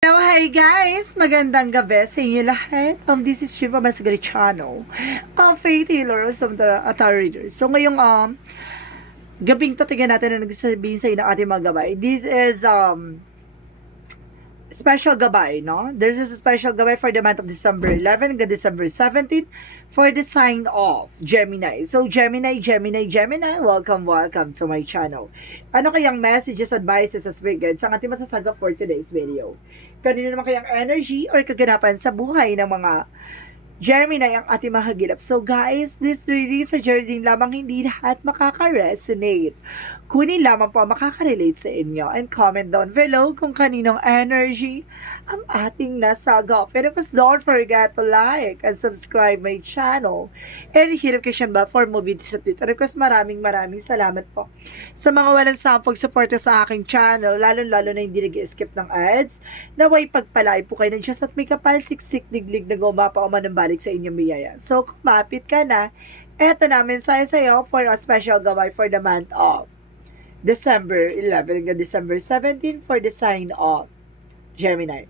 Hello, hi guys! Magandang gabi sa inyo lahat. This is Shiva Masgarichano, Faith Healer of the Tarot Readers. So ngayong gabing to, tingnan natin na nagsasabihin sa inyo ng ating mga gabay. This is special gabay, no? There's a special gabay for the month of December 11 hanggang December 17 for the sign of Gemini. So, Gemini, welcome to my channel. Ano kayang messages, advices, as guides ang ating masasaga for today's video? Kanina naman kayang energy or kaganapan sa buhay ng mga Gemini ang ating mahagilap. So guys, this reading sa journey lamang, hindi lahat makaka-resonate. Kunin lamang po ang makaka-relate sa inyo and comment down below kung kaninong energy ang ating nasagap. And of course, don't forget to like and subscribe my channel and hit notification bell for more videos update. And of course, maraming salamat po sa mga walang sampag suporta sa aking channel, lalo na hindi nag-skip ng ads. Naway pagpalay po kayo ng Diyos at may kapal siksik diglig na gumapa o manumbalik sa inyong biyaya. So, kumapit ka na, eto na mensahe sa'yo for a special gaway for the month of December 11 hanggang December 17 for the sign of Gemini.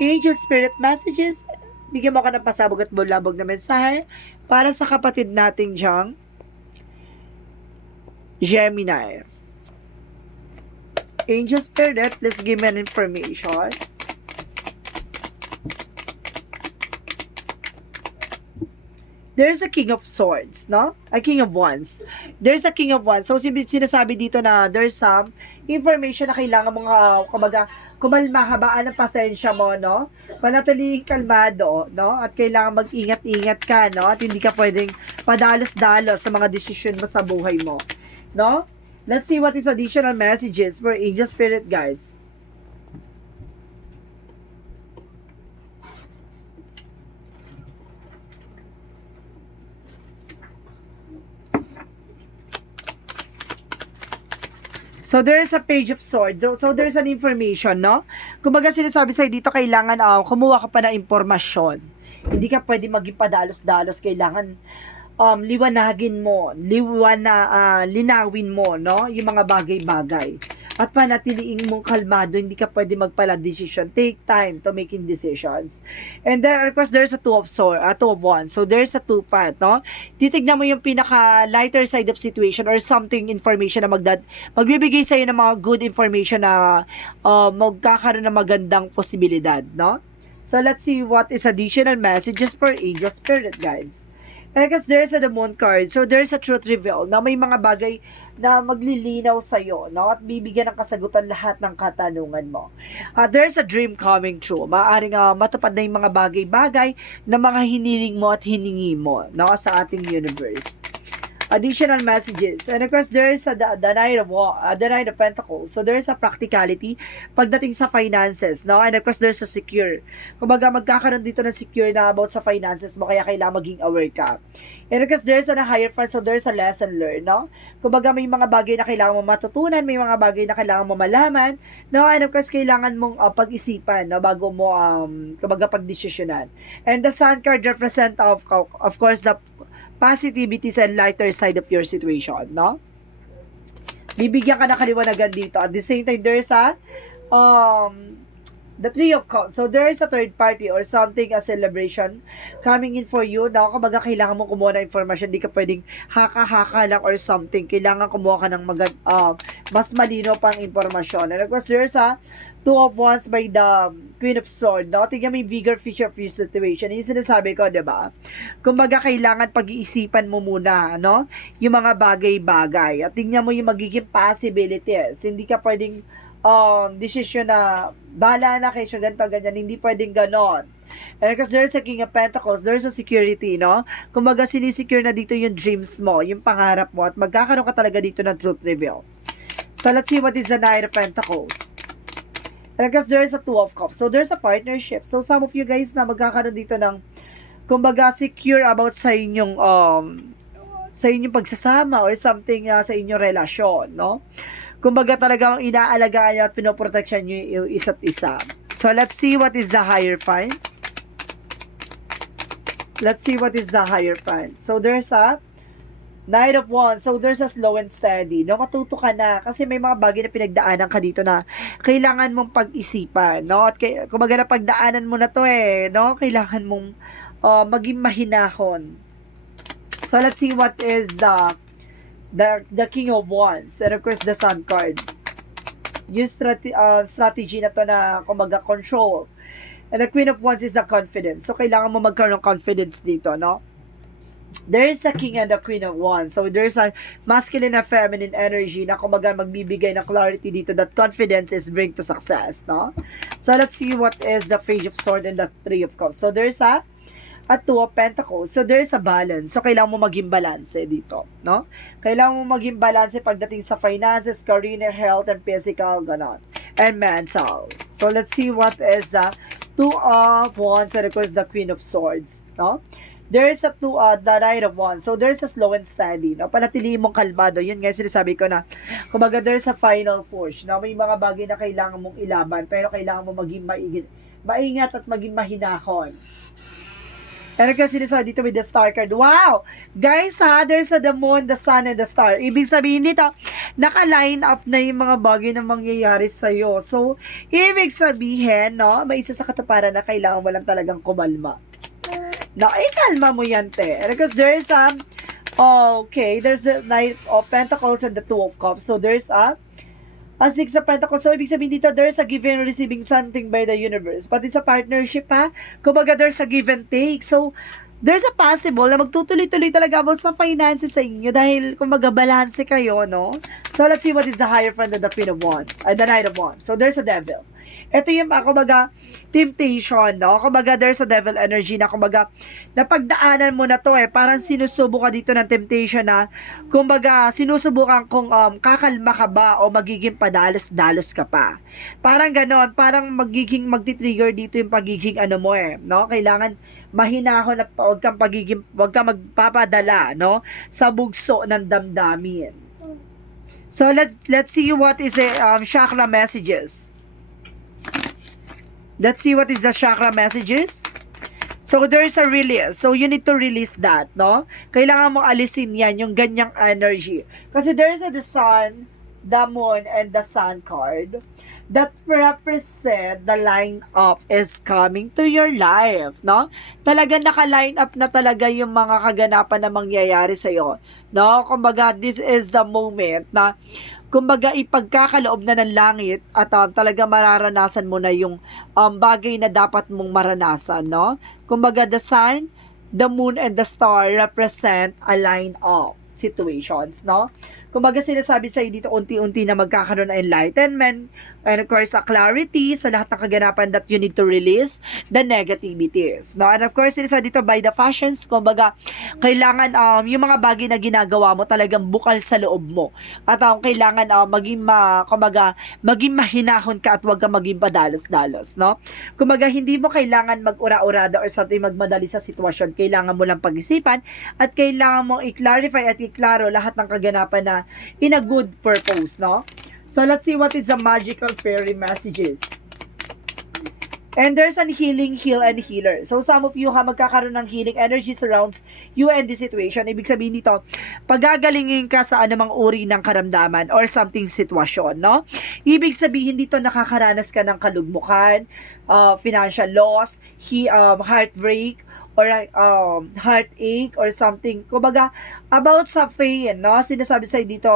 Angel Spirit Messages, bigyan mo ka ng pasabog at bulabog na mensahe para sa kapatid nating diyang Gemini. Angel Spirit, let's give me an information. There's a King of Swords, no? A King of Wands. There's a King of Wands. So, sinasabi dito na there's some information na kailangan mga, kumalma, habaan ng pasensya mo, no? Panatiling kalmado, no? At kailangan mag-ingat-ingat ka, no? At hindi ka pwedeng padalos-dalos sa mga desisyon mo sa buhay mo, no? Let's see what is additional messages for Angel Spirit Guides. So, there is a page of sword. So, there is an information, no? Kumbaga sinasabi sa'yo dito, kailangan kumuha ka pa ng impormasyon. Hindi ka pwede maging padalos-dalos. Kailangan liwanagin mo, linawin mo, no? Yung mga bagay-bagay. At panatiliin mong kalmado, hindi ka pwede magpala decision. Take time to making decisions. And then, of course, there's a two of wands. So, there's a two path, no? Titignan mo yung pinaka lighter side of situation or something information na magbibigay sa'yo ng mga good information na magkakaroon ng magandang posibilidad, no? So, let's see what is additional messages for Angel Spirit Guides. And I guess there's a the Moon card. So, there's a truth reveal na may mga bagay na maglilinaw sa'yo, no? At bibigyan ng kasagutan lahat ng katanungan mo. There's a dream coming true. Maaaring matupad na yung mga bagay-bagay na mga hiniling mo at hiningi mo, no? Sa ating universe. Additional messages. And of course, there is the Knight of Pentacles. So, there is a practicality pagdating sa finances, no? And of course, there's a secure. Kumbaga, magkakaroon dito ng secure na about sa finances mo, kaya kailangan maging aware ka. And of course, there's a higher front, so there's a lesson learned, no? Kumbaga, may mga bagay na kailangan mo matutunan, may mga bagay na kailangan mo malaman, no? And of course, kailangan mong pag-isipan, no? Bago mo, kumbaga, pag-desisyonan. And the Sun card represent of course, the positivities and lighter side of your situation, no? Bibigyan ka ng kaliwanagan dito. At the same time, there's a the Three of Cups. So, there is a third party or something, a celebration coming in for you. Na kumbaga, kailangan mo kumuha ng information. Hindi ka pwedeng haka-haka lang or something. Kailangan kumuha ka ng mas malino pang informasyon. And of course, there's a Two of Wands by the Queen of Swords, no? Tingnan mo yung bigger picture of your situation. Yung sinasabi ko, diba? Kumbaga, kailangan pag-iisipan mo muna, no? Yung mga bagay-bagay. At tingnan mo yung magiging possibilities. Hindi ka pwedeng decision na bahala na kayo ganito, ganyan. Hindi pwedeng ganon. And because there's a King of Pentacles, there's a security, no? Kumbaga, sinisecure na dito yung dreams mo, yung pangarap mo, at magkakaroon ka talaga dito ng truth reveal. So, let's see what is the Knight of Pentacles. And I guess there is a Two of Cups. So, there's a partnership. So, some of you guys na magkakaroon dito ng, kumbaga, secure about sa inyong pagsasama or something sa inyong relasyon, no? Kumbaga, talagang inaalagaan nyo at pinoprotection nyo yung isa't isa. So, let's see what is the Hierophant. Let's see what is the Hierophant. So, there's a Knight of Wands. So, there's a slow and steady. No, matuto ka na. Kasi may mga bagay na pinagdaanan ka dito na kailangan mong pag-isipan. No? At kumbaga na pagdaanan mo na to no? Kailangan mong maging mahinahon. So, let's see what is the King of Wands. And of course, the Sun card. Yung strategy na to na kumbaga control. And the Queen of Wands is the confidence. So, kailangan mo magkaroon ng confidence dito, no? There's the King and the Queen of Wands. So, there's a masculine and feminine energy na kumbaga magbibigay ng clarity dito that confidence is bring to success, no? So, let's see what is the Page of Swords and the Three of Cups. So, there's a Two of Pentacles. So, there's a balance. So, kailangan mo maging balance dito, no? Kailangan mo maging balance pagdating sa finances, career, health, and physical, ganon. And mental. So, let's see what is the Two of Wands and of course the Queen of Swords, no? There's the Knight of Wands. So, there's a slow and steady, no? Panatilihin mong kalmado. Yun nga, sinasabi ko na, kumbaga, there's a final push, no? May mga bagay na kailangan mong ilaban, pero kailangan mo maging maingat at maging mahinahon. And kasi sinasabi dito with the star card. Wow! Guys there's the moon, the sun, and the star. Ibig sabihin dito, naka-line up na yung mga bagay na mangyayari sa'yo. So, ibig sabihin, no, may isa sa katuparan na kailangan mo lang talagang kumalma. No, kalma mo yan, te. Because there's there's the Knight of Pentacles and the Two of Cups. So, there's a Six of Pentacles. So, ibig sabihin dito, there's a give and receiving something by the universe. But it's a partnership, ha? Kumbaga, there's a give and take. So, there's a possible na magtutuloy-tuloy talaga about sa finances sa inyo dahil kumbaga balance kayo, no? So, let's see what is the higher friend of the Queen of Wands. The Knight of Wands. So, there's a devil. Ito yung, kumbaga, temptation, no? Kumbaga, there's a devil energy na, kumbaga, napagdaanan mo na to, parang sinusubo ka dito ng temptation na, kumbaga, sinusubukan kung kakalma ka ba o magiging padalos-dalos ka pa. Parang ganon, parang magti-trigger dito yung pagiging no? Kailangan mahinahon at wag kang magpapadala, no? Sa bugso ng damdamin. So, let's see what is chakra messages. Let's see what is the chakra messages. So, there's a release. So, you need to release that, no? Kailangan mo alisin yan, yung ganyang energy. Kasi there's the sun, the moon, and the sun card that represent the line up is coming to your life, no? Talaga naka-line up na talaga yung mga kaganapan na mangyayari sa'yo, no? Kumbaga, this is the moment na kumbaga ipagkakaloob na ng langit at talaga mararanasan mo na yung bagay na dapat mong maranasan, no? Kumbaga the sun, the moon, and the star represent a line of situations, no? Kumbaga sinasabi sa'yo dito unti-unti na magkakaroon ng enlightenment and of course a clarity sa lahat ng kaganapan that you need to release the negativities, no? And of course sinasabi dito by the fashions, kumbaga kailangan yung mga bagay na ginagawa mo talagang bukal sa loob mo at kailangan kumbaga maging mahinahon ka at huwag kang maging padalos-dalos, no? Kumbaga hindi mo kailangan mag-ura-urada or something magmadali sa sitwasyon, kailangan mo lang pag-isipan at kailangan mo i-clarify at i-klaro lahat ng kaganapan na in a good purpose, no? So, let's see what is the magical fairy messages. And there's an healing, heal, and healer. So, some of you magkakaroon ng healing energy surrounds you and the situation. Ibig sabihin dito, pagagalingin ka sa anumang uri ng karamdaman or something sitwasyon, no? Ibig sabihin dito, nakakaranas ka ng kalugmukan, financial loss, heartbreak, or heartache or something. Kumbaga, about sa pain, no? Sinasabi sa'yo dito,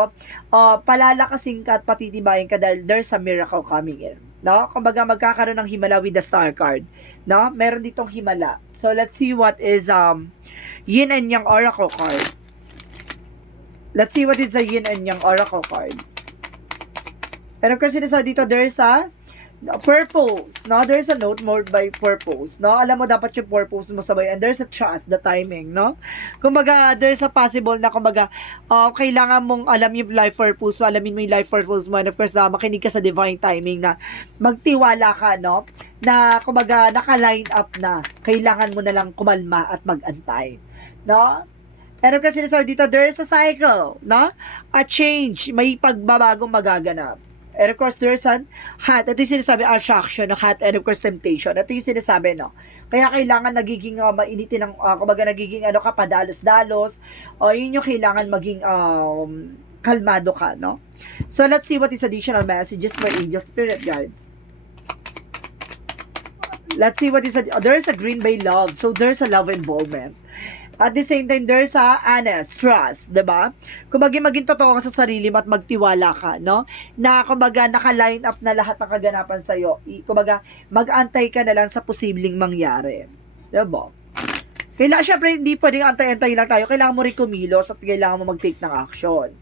palalakasin ka at patitibayin ka dahil there's a miracle coming in, no? Kumbaga, magkakaroon ng himala with the star card, no? Meron ditong himala. So, let's see what is yin and yang oracle card. Let's see what is the yin and yang oracle card. And of course, sinasabi dito, there's a purpose, no? There's a note more by purpose, no? Alam mo dapat yung purpose mo sabay and there's a trust, the timing, no? Kumbaga, there's a possible na kumbaga, kailangan mong alam yung life purpose mo, alamin mo yung life purpose mo and of course, makinig ka sa divine timing na magtiwala ka, no? Na kumbaga, naka-line up na, kailangan mo na lang kumalma at mag-antay, no? And of course, sinasabi dito, there's a cycle, no? A change, may pagbabagong magaganap. And of course, there's an hot. Ito yung sinasabi, attraction, no? Hot, and of course, temptation. Ito yung sinasabi, no? Kaya kailangan nagiging mainitin ng, kumbaga nagiging ano ka, padalos-dalos. O yun yung kailangan maging kalmado ka, no? So, let's see what is additional messages for angel spirit guides. Let's see what is there's a green bay love. So, there's a love involvement. At the same time, there's a honest, trust, diba? Kumbaga maging totoo ka sa sarili mo at magtiwala ka, no? Na kumbaga naka-line up na lahat ng kaganapan sa'yo. Kumbaga, mag-antay ka na lang sa posibleng mangyari. Diba? Kailangan, syempre, hindi pwedeng antay-antay lang tayo. Kailangan mo rin kumilos at kailangan mo mag-take ng action.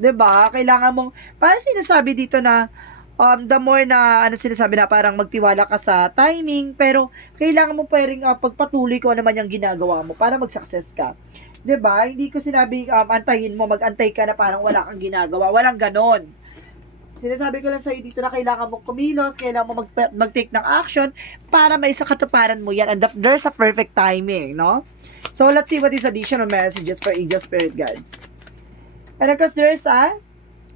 Diba? Kailangan mong, parang sinasabi dito na, the more na, sinasabi na parang magtiwala ka sa timing, pero kailangan mo pwedeng pagpatuloy ko naman yung ginagawa mo para mag-success ka. 'Di ba? Hindi ko sinabi antayin mo, mag-antay ka na parang wala kang ginagawa. Walang ganon. Sinasabi ko lang sa'yo dito na kailangan mo kumilos, kailangan mo mag-take ng action para may isa katuparan mo yan. And there's a perfect timing, no? So, let's see what is additional messages for angel spirit guides. And of course, there's a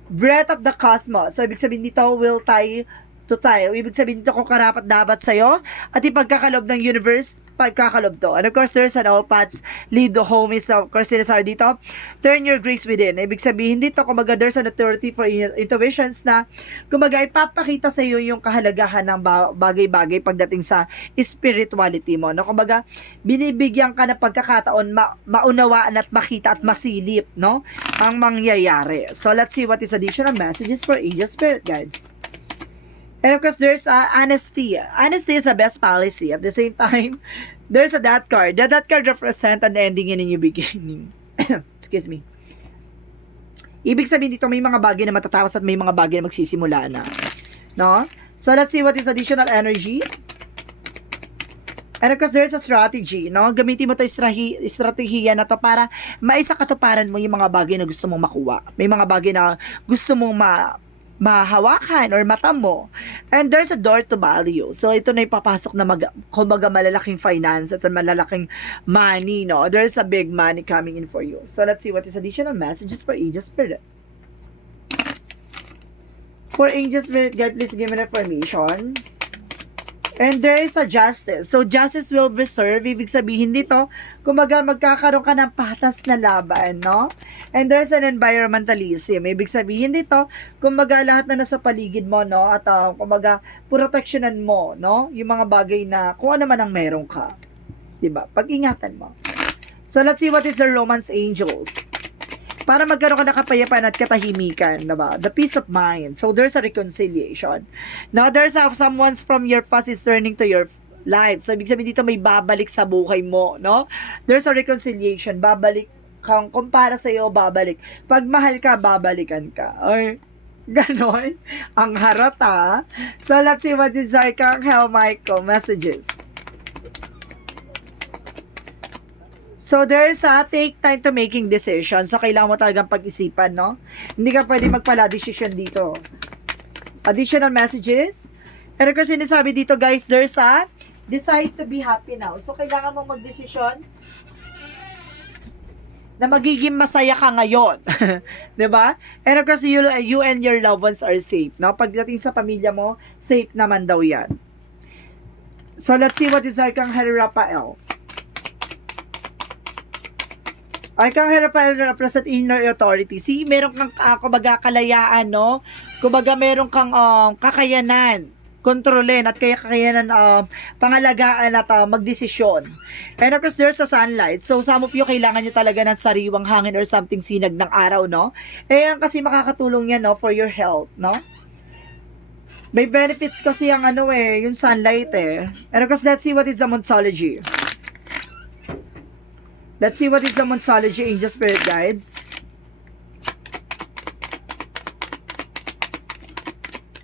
breath of the cosmos. So, ibig sabihin dito, will tie to tie. Ibig sabihin dito kung karapat dapat sa'yo at ipagkakalob ng universe, pagkakalob to. And of course, there's an all paths lead to home is, of course, sinasabi dito, turn your grace within. Ibig sabihin dito, kumaga there's an authority for intuitions na kumaga ipapakita sa iyo yung kahalagahan ng bagay-bagay pagdating sa spirituality mo. No? Kumaga, binibigyan ka ng pagkakataon maunawaan at makita at masilip, no? Ang mangyayari. So, let's see what is additional messages for angel spirit guides. And of course, there's honesty. Honesty is the best policy. At the same time, there's a death card. The death card represents an ending and a new beginning. Excuse me. Ibig sabihin dito, may mga bagay na matatapos at may mga bagay na magsisimula na. No? So, let's see what is additional energy. And of course, there's a strategy, no? Gamitin mo to estratehiya na to para maisakatuparan mo yung mga bagay na gusto mong makuha. May mga bagay na gusto mong mahawakan or mata mo. And there's a door to value. So, ito na ipapasok na kumbaga malalaking finances at malalaking money, no? There's a big money coming in for you. So, let's see what is additional messages for angel spirit. For angel spirit, God, please give me information. And there is a justice. So, justice will preserve. Ibig sabihin dito, kumaga magkakaroon ka ng patas na laban, no? And there's an environmentalism. Ibig sabihin dito, kumaga lahat na nasa paligid mo, no? At kumaga, proteksyonan mo, no? Yung mga bagay na kung ano man ang meron ka. Diba? Pag-ingatan mo. So, let's see what is the romance angels. Para magkaroon ka ng kapayapaan at katahimikan, diba? The peace of mind. So, there's a reconciliation. Now, there's someone from your past is turning to your life. So, ibig sabihin dito may babalik sa buhay mo, no? There's a reconciliation. Babalik kang, kung para sa'yo, babalik. Pag mahal ka, babalikan ka. Or, ganon. Ang harata. So, let's see what is Archangel Michael messages. So, there's take time to making decisions. So, kailangan mo talagang pag-isipan, no? Hindi ka pwede magpala decision dito. Additional messages. Pero kasi sinasabi dito, guys, there's decide to be happy now. So, kailangan mo mag-desisyon na magiging masaya ka ngayon. Diba? And of course, you and your loved ones are safe, no? Pagdating sa pamilya mo, safe naman daw yan. So, let's see what is Archangel Raphael. Archangel Raphael represent inner authority. See, meron kang kumbaga kalayaan, no? Kumbaga meron kang kakayanan, kontrolin at kakayanan pangalagaan at magdesisyon. And of course, there's a sunlight. So, some of you kailangan nyo talaga ng sariwang hangin or something sinag ng araw, no? Eh, yan kasi makakatulong yan, no? For your health, no? May benefits kasi yung yung sunlight, eh. And of course, let's see what is the Monsology. Let's see what is the Monsology angel spirit guides.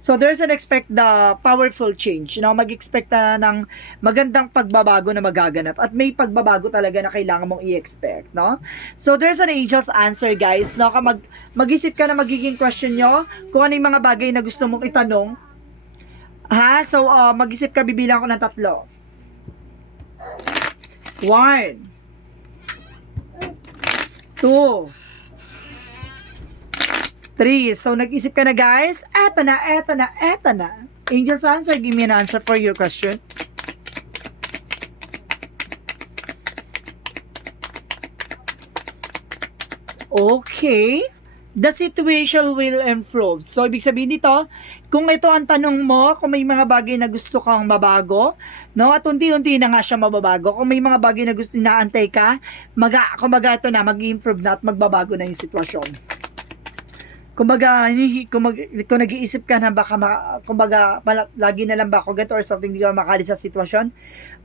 So, there's an expect the powerful change. You know, mag-expect na ng magandang pagbabago na magaganap. At may pagbabago talaga na kailangan mong i-expect, no? So, there's an angel's answer, guys. No? Mag-isip ka na magiging question nyo kung ano yung mga bagay na gusto mong itanong. Ha? So, mag-isip ka, bibilang ko ng 3. 1, 2, 3, 3. So, nag-isip ka na guys? Eto na, eto na, eto na. Angel's answer, give me an answer for your question. Okay. The situation will improve. So, ibig sabihin dito, kung ito ang tanong mo, kung may mga bagay na gusto kang mabago, no, at unti-unti na nga siya mababago. Kung may mga bagay na gusto inaantay ka, kumbaga ito na, mag-improve na at magbabago na yung sitwasyon. Kumbaga, kung nag-iisip ka na baka, lagi na lang ba ako ganito or something, hindi ka makali sa sitwasyon,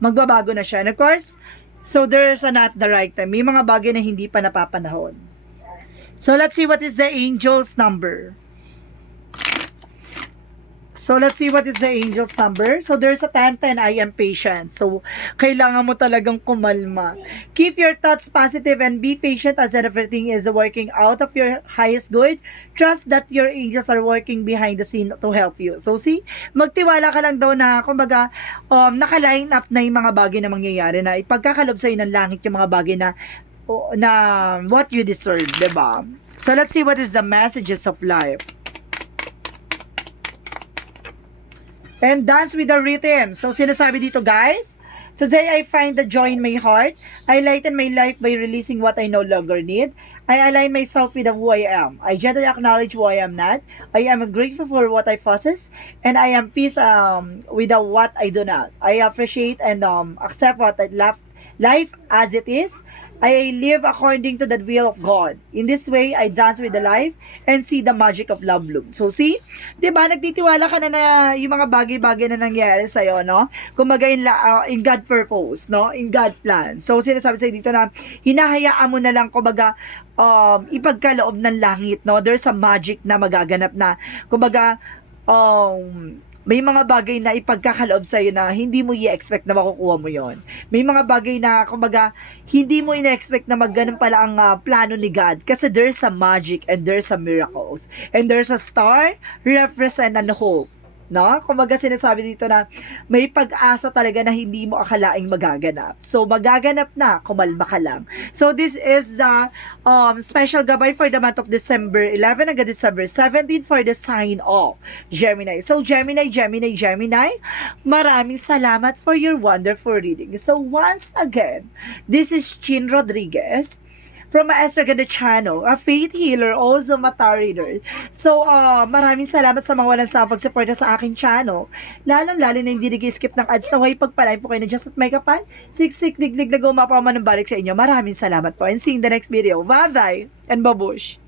magbabago na siya. And of course, so there's a not the right time. May mga bagay na hindi pa napapanahon. So, let's see what is the angel's number. So, let's see what is the angel's number. So, there's a 10-10, I am patient. So, kailangan mo talagang kumalma. Keep your thoughts positive and be patient as everything is working out of your highest good. Trust that your angels are working behind the scene to help you. So, see, magtiwala ka lang daw na, kumbaga, naka-line up na yung mga bagay na mangyayari na ipagkakalob sa'yo ng langit yung mga bagay na what you deserve, diba? So, let's see what is the messages of life. And dance with the rhythm. So, sinasabi dito, guys, today I find the joy in my heart. I lighten my life by releasing what I no longer need. I align myself with who I am. I gently acknowledge who I am not. I am grateful for what I possess. And I am peace with what I do not. I appreciate and accept what I love. Life as it is. I live according to the will of God. In this way, I dance with the life and see the magic of love bloom. So, see? Diba, nagtitiwala ka na yung mga bagay-bagay na nangyayari sa'yo, no? Kumaga in God purpose, no? In God plan. So, sinasabi sa'yo dito na hinahayaan mo na lang, kumbaga, ipagkaloob ng langit, no? There's a magic na magaganap na, kumbaga, may mga bagay na ipagkakaloob sa'yo na hindi mo i-expect na makukuha mo yon. May mga bagay na, kumbaga, hindi mo i-expect na magganun pala ang plano ni God. Kasi there's a magic and there's a miracles. And there's a star represent an hope. No? Kumbaga sinasabi dito na may pag-asa talaga na hindi mo akalaing magaganap. So, magaganap na, kumalma ka lang. So, this is the special gabay for the month of December 11 hanggang December 17 for the sign of Gemini. So, Gemini, maraming salamat for your wonderful reading. So, once again, this is Chin Rodriguez from Maestro Ganda Channel, a faith healer, also mata reader. So, maraming salamat sa mga walang sa pag-suporta sa aking channel. Lalong-lalo na hindi nag-skip ng ads na way pagpalain po kayo na Diyos at may kapal. Siksik, diglig na gumapaman ng balik sa inyo. Maraming salamat po and see you in the next video. Bye-bye and babush!